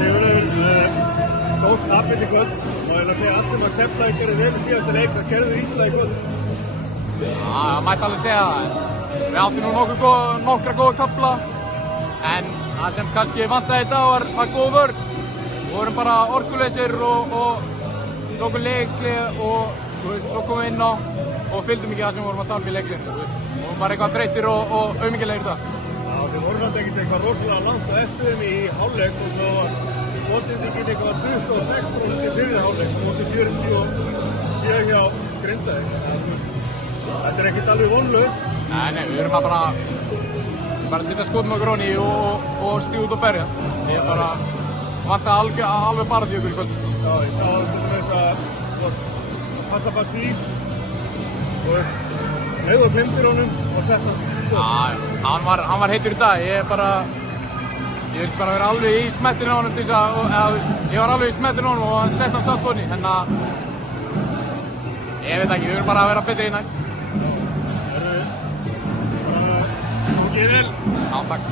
Sigurður, stórt tapið í kvöld og ég vil segja allt sem að Keflavík gerði vel í síðasta leik, það gerði illa í kvöld. Já, það mætti alveg segja það. Við áttum nú nokkra góða kafla, en það sem kannski vantaði í dag var góð vörn. Við vorum bara orkuleysir og tókum leikli og svo komum við inn á og fylgdum ekki það sem við vorum að tala í leikli. Við vorum bara eitthvað þreyttir og aumingilegir í dag. Já, við vorum alltaf ekkert eitthvað rosalega langt á eftir þeim í hálfleik og svo var skotendingin eitthvað 26% í fyrri hálfleik og móti 47 hjá Grindavík. Þetta er ekkert alveg vonlaust. Nei, við erum bara að setja skotum á gróni og stíga út og berjast. Ég bara vantaði alveg bara því okkur í kvöld. Já, ég sá þess að passa bara síð og leið og glimtir honum og sett hann skot. Já, hann var heitur í dag. Ég vildi bara vera alveg í smettinu á honum til þess að, ég var alveg í smettinu á honum og hann sett hann satt skotni. En ég veit ekki, við erum bara að vera betri í næst. Þú gerir vel. Já, takk.